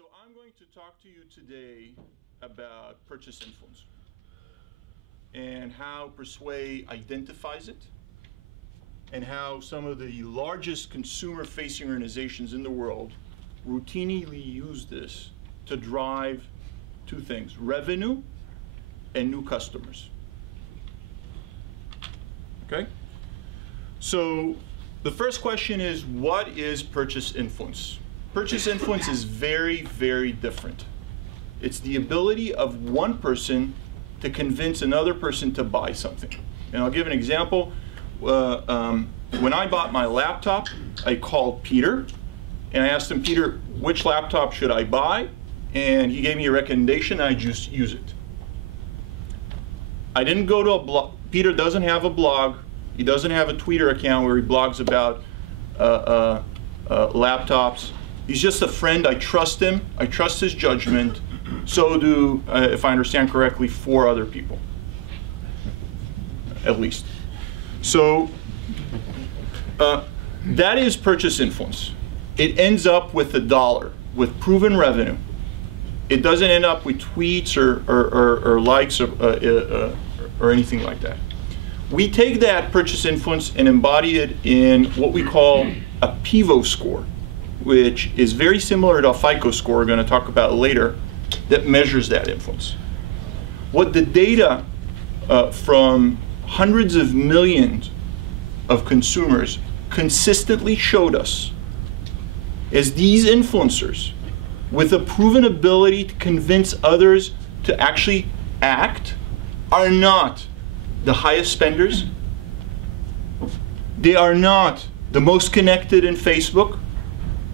So I'm going to talk to you today about purchase influence and how Pursway identifies it and how some of the largest consumer-facing organizations in the world routinely use this to drive two things: revenue and new customers. Okay? So the first question is, what is purchase influence? Purchase influence is very, very different. It's the ability of one person to convince another person to buy something. And I'll give an example. When I bought my laptop, I called Peter and I asked him, Peter, which laptop should I buy? And he gave me a recommendation. I just use it. I didn't go to a blog. Peter doesn't have a blog. He doesn't have a Twitter account where he blogs about laptops. He's just a friend. I trust him. I trust his judgment. So do, if I understand correctly, 4 other people, at least. So that is purchase influence. It ends up with $1, with proven revenue. It doesn't end up with tweets or likes or anything like that. We take that purchase influence and embody it in what we call a PIVO score, which is very similar to a FICO score we're going to talk about later, that measures that influence. What the data from hundreds of millions of consumers consistently showed us is these influencers with a proven ability to convince others to actually act are not the highest spenders. They are not the most connected in Facebook.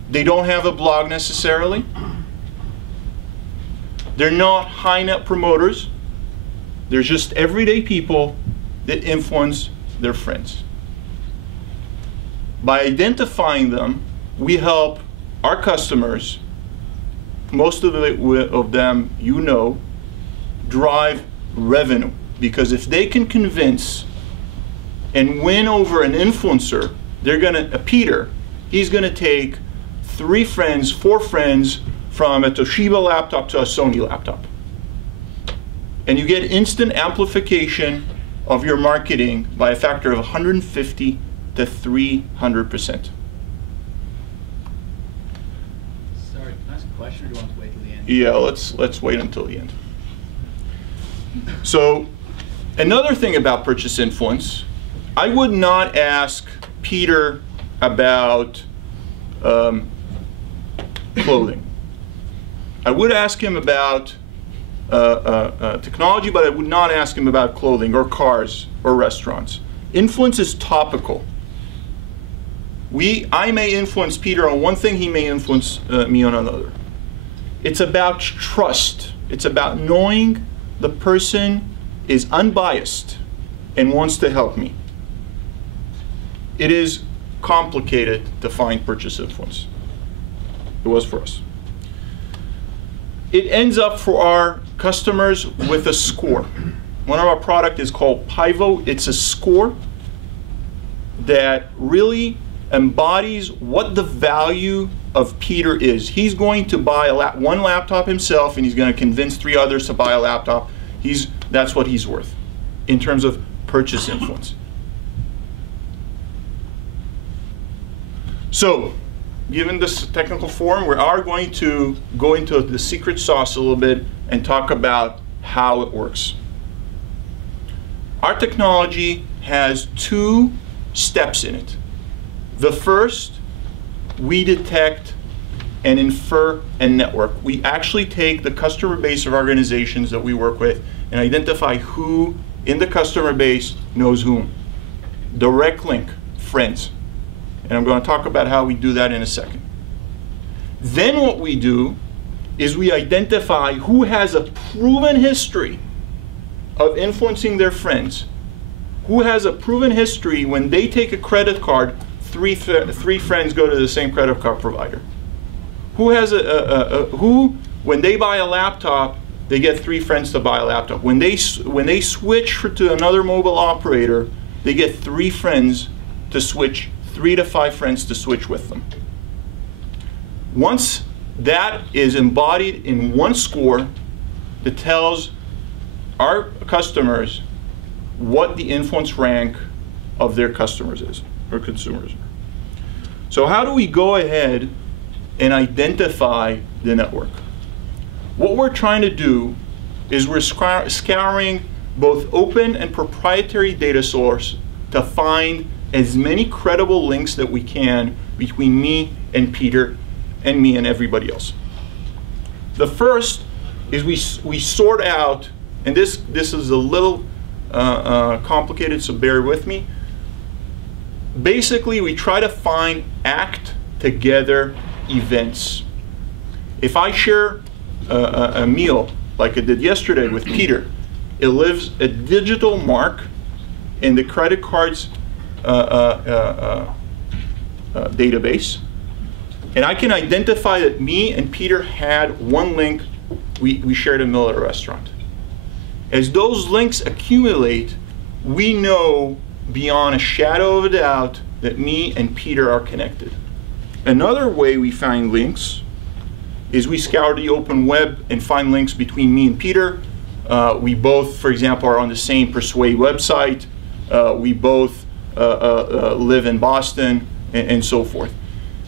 They don't have a blog necessarily. They're not high net promoters. They're just everyday people that influence their friends. By identifying them, we help our customers, most of them you know, drive revenue. Because if they can convince and win over an influencer, they're gonna, Peter, he's gonna take 3 friends, 4 friends from a Toshiba laptop to a Sony laptop. And you get instant amplification of your marketing by a factor of 150 to 300%. Sorry, can I ask a question, or do you want to wait till the end? Yeah, let's wait until the end. So, another thing about purchase influence, I would not ask Peter about clothing. I would ask him about technology, but I would not ask him about clothing or cars or restaurants. Influence is topical. I may influence Peter on one thing, he may influence me on another. It's about trust. It's about knowing the person is unbiased and wants to help me. It is complicated to find purchase influence. It was for us. It ends up for our customers with a score. One of our products is called PIVO. It's a score that really embodies what the value of Peter is. He's going to buy one laptop himself, and he's going to convince 3 others to buy a laptop. That's what he's worth in terms of purchase influence. So, given this technical form, we are going to go into the secret sauce a little bit and talk about how it works. Our technology has 2 steps in it. The first, we detect and infer a network. We actually take the customer base of organizations that we work with and identify who in the customer base knows whom. Direct link, friends. And I'm going to talk about how we do that in a second. Then what we do is we identify who has a proven history of influencing their friends. Who has a proven history when they take a credit card, 3 friends go to the same credit card provider. Who has who, when they buy a laptop, they get 3 friends to buy a laptop. When they switch to another mobile operator, they get 3 friends to switch, 3 to 5 friends to switch with them. Once that is embodied in one score that tells our customers what the influence rank of their customers is, or consumers. So how do we go ahead and identify the network? What we're trying to do is we're scouring both open and proprietary data source to find as many credible links that we can between me and Peter and me and everybody else. The first is we sort out, and this is a little complicated, so bear with me. Basically, we try to find act together events. If I share a meal like I did yesterday with Peter, it leaves a digital mark in the credit card's database, and I can identify that me and Peter had one link. We shared a meal at a restaurant. As those links accumulate, we know beyond a shadow of a doubt that me and Peter are connected. Another way we find links is we scour the open web and find links between me and Peter. We both, for example, are on the same Pursway website. We both live in Boston, and so forth.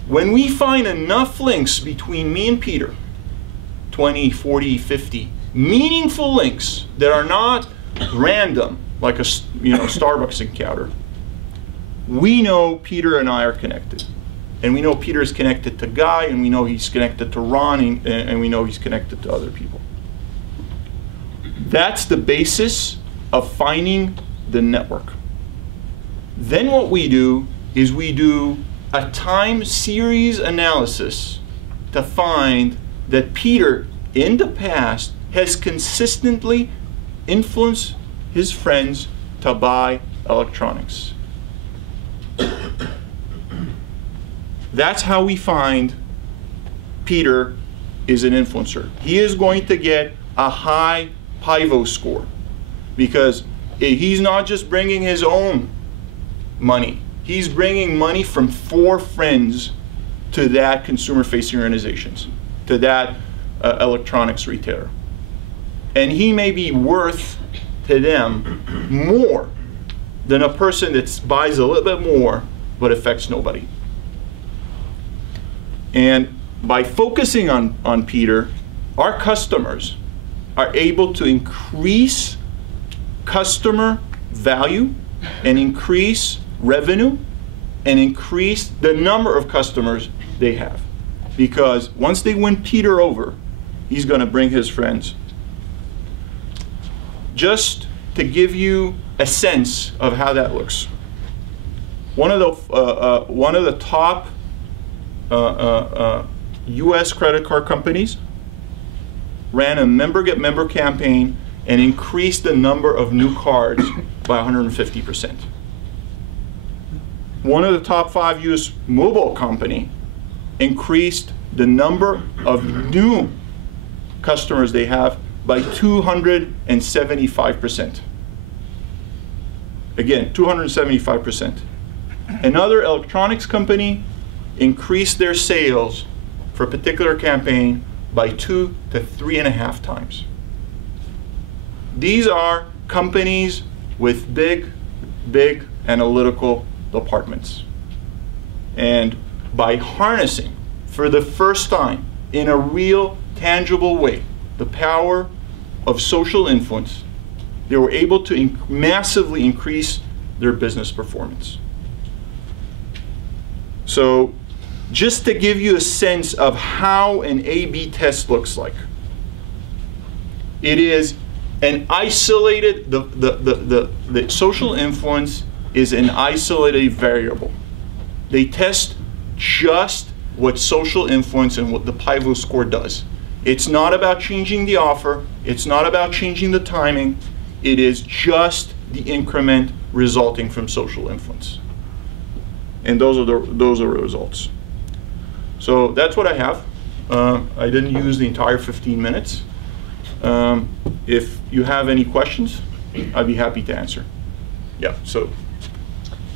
When we find enough links between me and Peter, 20, 40, 50, meaningful links that are not random, like a Starbucks encounter, we know Peter and I are connected. And we know Peter is connected to Guy, and we know he's connected to Ron, and we know he's connected to other people. That's the basis of finding the network. Then what we do is we do a time series analysis to find that Peter, in the past, has consistently influenced his friends to buy electronics. That's how we find Peter is an influencer. He is going to get a high PIVO score because he's not just bringing his own money. He's bringing money from 4 friends to that consumer-facing organizations, to that electronics retailer. And he may be worth to them more than a person that buys a little bit more but affects nobody. And by focusing on Peter, our customers are able to increase customer value and increase revenue and increase the number of customers they have. Because once they win Peter over, he's going to bring his friends. Just to give you a sense of how that looks, one of the top U.S. credit card companies ran a member get member campaign and increased the number of new cards by 150%. One of the top 5 U.S. mobile company increased the number of new customers they have by 275%. Again, 275%. Another electronics company increased their sales for a particular campaign by 2 to 3.5 times. These are companies with big analytical departments. And by harnessing, for the first time, in a real, tangible way, the power of social influence, they were able to massively increase their business performance. So, just to give you a sense of how an A/B test looks like, it is an isolated, the social influence is an isolated variable. They test just what social influence and what the PIVO score does. It's not about changing the offer, it's not about changing the timing, it is just the increment resulting from social influence. And those are the results. So that's what I have. I didn't use the entire 15 minutes. If you have any questions, I'd be happy to answer. Yeah, so.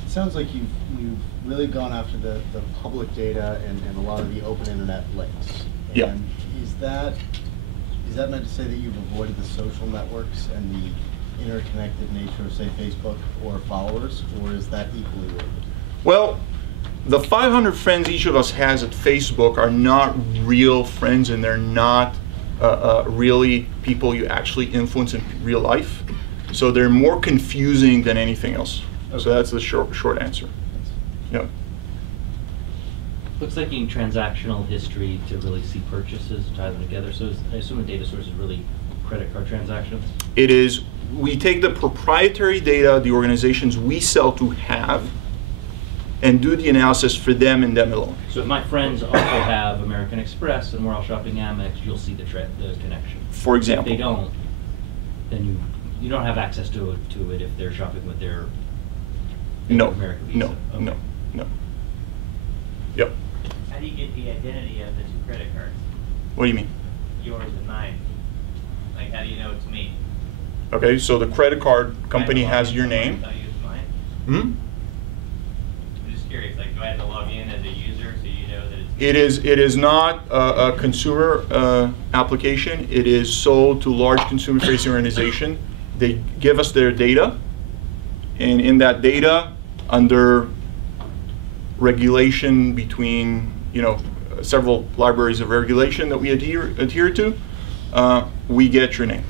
It sounds like you've really gone after the public data and a lot of the open internet links. Yeah. And is that meant to say that you've avoided the social networks and the interconnected nature of, say, Facebook or followers, or is that equally weighted? Well, the 500 friends each of us has at Facebook are not real friends, and they're not really people you actually influence in real life. So they're more confusing than anything else. Okay. So that's the short answer. Yeah. Looks like you need transactional history to really see purchases, tie them together. So I assume the data source is really credit card transactions? It is. We take the proprietary data the organizations we sell to have and do the analysis for them and them alone. So if my friends also have American Express and we're all shopping Amex, you'll see the connection. For example. If they don't, then you don't have access to it if they're shopping with their American Visa. No. Yep. How do you get the identity of the two credit cards? What do you mean? Yours and mine. Like, how do you know it's me? Okay, so the credit card company has your name. Tell you it's mine? Hmm? I'm just curious, like, do I have to log in as a user so you know that it's me? It is not a consumer application. It is sold to large consumer-facing organization. They give us their data, and in that data, under regulation between several libraries of regulation that we adhere to, we get your name.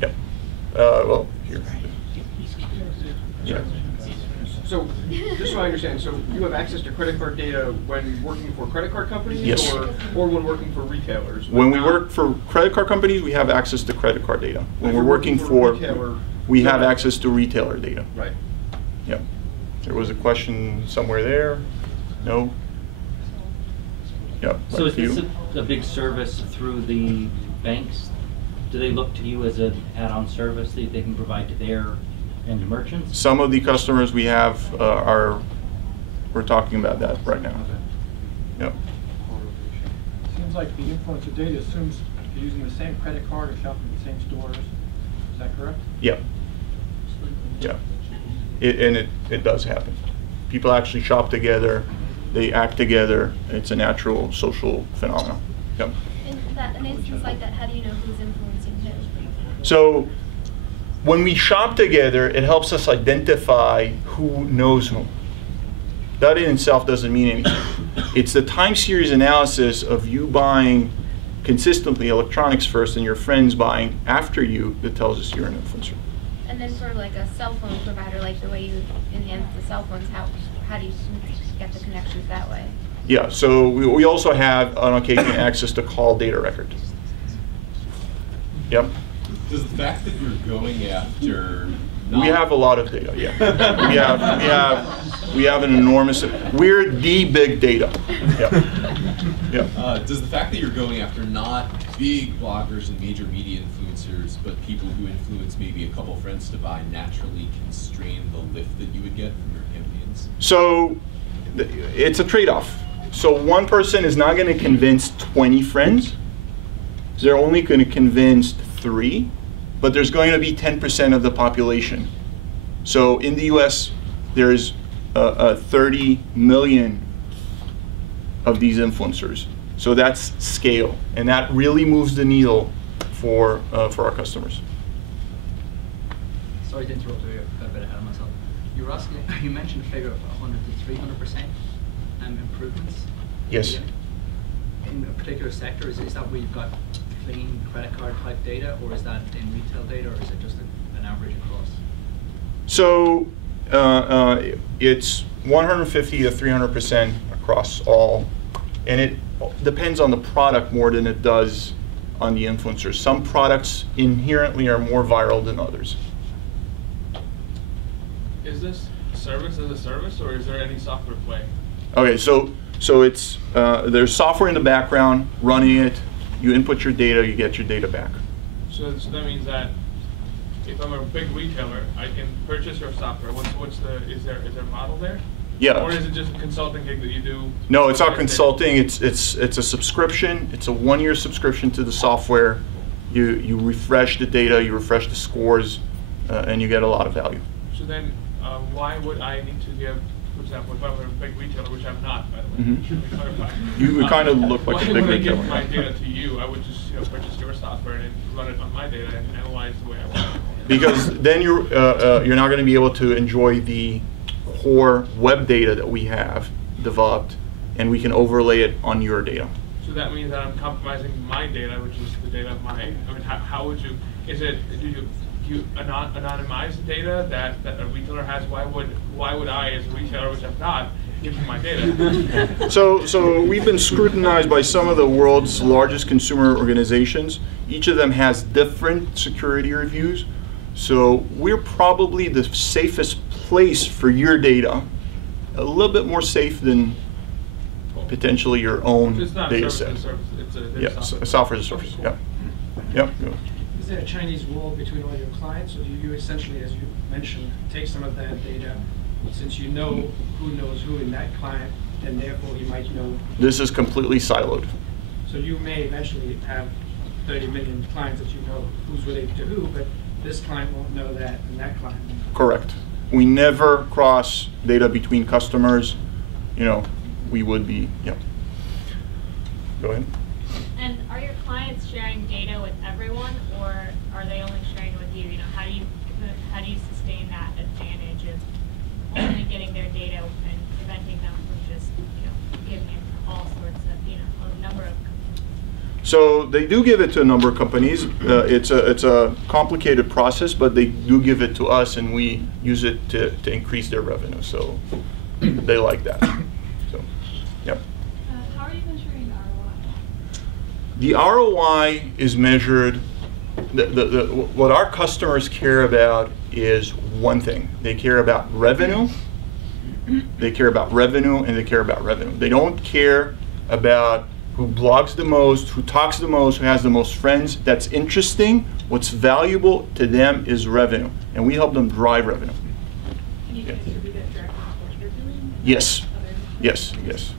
Yep. Well, here. Yeah. So, just so I understand, so you have access to credit card data when working for credit card companies? Yes. Or when working for retailers? When we work for credit card companies, we have access to credit card data. When If we're you're working for, retailer, we have access to retailer data. Right. Yep. There was a question somewhere there. No? Yep. So like is this you. a big service through the banks? Do they look to you as an add-on service that they can provide to their end merchants? Some of the customers we have we're talking about that right now. Yep. Seems like the influencer data assumes you're using the same credit card or shopping at the same stores. Is that correct? Yep. Yeah. It does happen. People actually shop together, they act together. It's a natural social phenomenon. Yep. In an instance like that, how do you know who's influencing who? So when we shop together, it helps us identify who knows whom. That in itself doesn't mean anything. It's the time series analysis of you buying consistently electronics first and your friends buying after you that tells us you're an influencer. And then for like a cell phone provider, like the way you enhance the cell phones, how do you get the connections that way? Yeah, so we also have on occasion access to call data record. Yep. Does the fact that you're going after We have a lot of data, yeah. we have an enormous, we're the big data. Yeah. Does the fact that you're going after not big bloggers and major media influencers, but people who influence maybe a couple friends to buy naturally constrain the lift that you would get from your campaigns? So it's a trade-off. So one person is not going to convince 20 friends. They're only going to convince 3. But there's going to be 10% of the population. So in the US, there's 30 million of these influencers. So that's scale, and that really moves the needle for our customers. Sorry to interrupt you, I got a bit ahead of myself. You mentioned a figure of 100 to 300% improvements. Yes. In a particular sector, is that where you've got clean credit card type data, or is that in retail data, or is it just an average across? So it's 150 to 300% across all, and it depends on the product more than it does on the influencers. Some products inherently are more viral than others. Is this service as a service, or is there any software play? Okay, so it's there's software in the background running it. You input your data, you get your data back. So that means that if I'm a big retailer, I can purchase your software. Is there a model there? Yeah. Or is it just a consulting gig that you do? No, it's not consulting. It's a subscription. It's a 1-year subscription to the software. You refresh the data, you refresh the scores, and you get a lot of value. So then, why would I need to give For example, if I'm a big retailer, which I'm not, by the way, Mhm. let me clarify. You kind of look like a why big would I retailer. give my data to you? I would just purchase your software and run it on my data and analyze the way I want. Because then you're not going to be able to enjoy the core web data that we have developed, and we can overlay it on your data. So that means that I'm compromising my data, which is the data of my. I mean, how would you? Do you anonymize the data that a retailer has? Why would I, as a retailer, which I'm not, give you my data? So we've been scrutinized by some of the world's largest consumer organizations. Each of them has different security reviews. So we're probably the safest place for your data, a little bit more safe than potentially your own It's not data service set. to service. It's a Yeah, software as a service. Yeah. Yep. Is there a Chinese wall between all your clients, or do you essentially, as you mentioned, take some of that data, since you know who knows who in that client, and therefore you might know? This is completely siloed. So you may eventually have 30 million clients that you know who's related to who, but this client won't know that, and that client won't know. Correct. We never cross data between customers. We would be, yeah. Go ahead. And are your clients sharing data with everyone, or are they only sharing with you? How do you sustain that advantage of only getting their data and preventing them from just giving it to all sorts of a number of companies? So they do give it to a number of companies. It's a complicated process, but they do give it to us, and we use it to increase their revenue. So they like that. So, yep. How are you measuring ROI? The ROI is measured. What our customers care about is one thing. They care about revenue. They care about revenue, and they care about revenue. They don't care about who blogs the most, who talks the most, who has the most friends. That's interesting. What's valuable to them is revenue, and we help them drive revenue. Can you distribute it directly to what you're doing? Yes. Yes. Yes.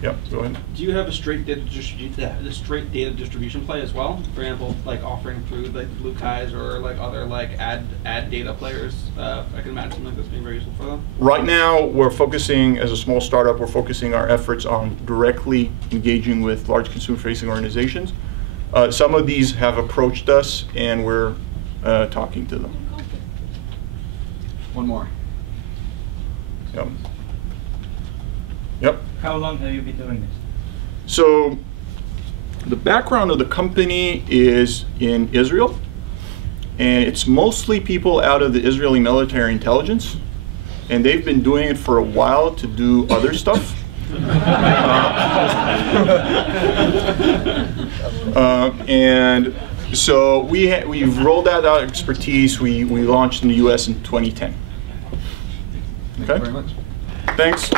Yep. Go ahead. Do you have a straight data distribution play as well? For example, like offering through like Blue Skies or like other like ad data players? I can imagine something like this being very useful for them. Right now, we're focusing, as a small startup, we're focusing our efforts on directly engaging with large consumer-facing organizations. Some of these have approached us, and we're talking to them. One more. Yep. Yep. How long have you been doing this? So the background of the company is in Israel, and it's mostly people out of the Israeli military intelligence, and they've been doing it for a while to do other stuff. And so we've rolled out our expertise. We launched in the US in 2010. Okay? Thank you very much. Thanks.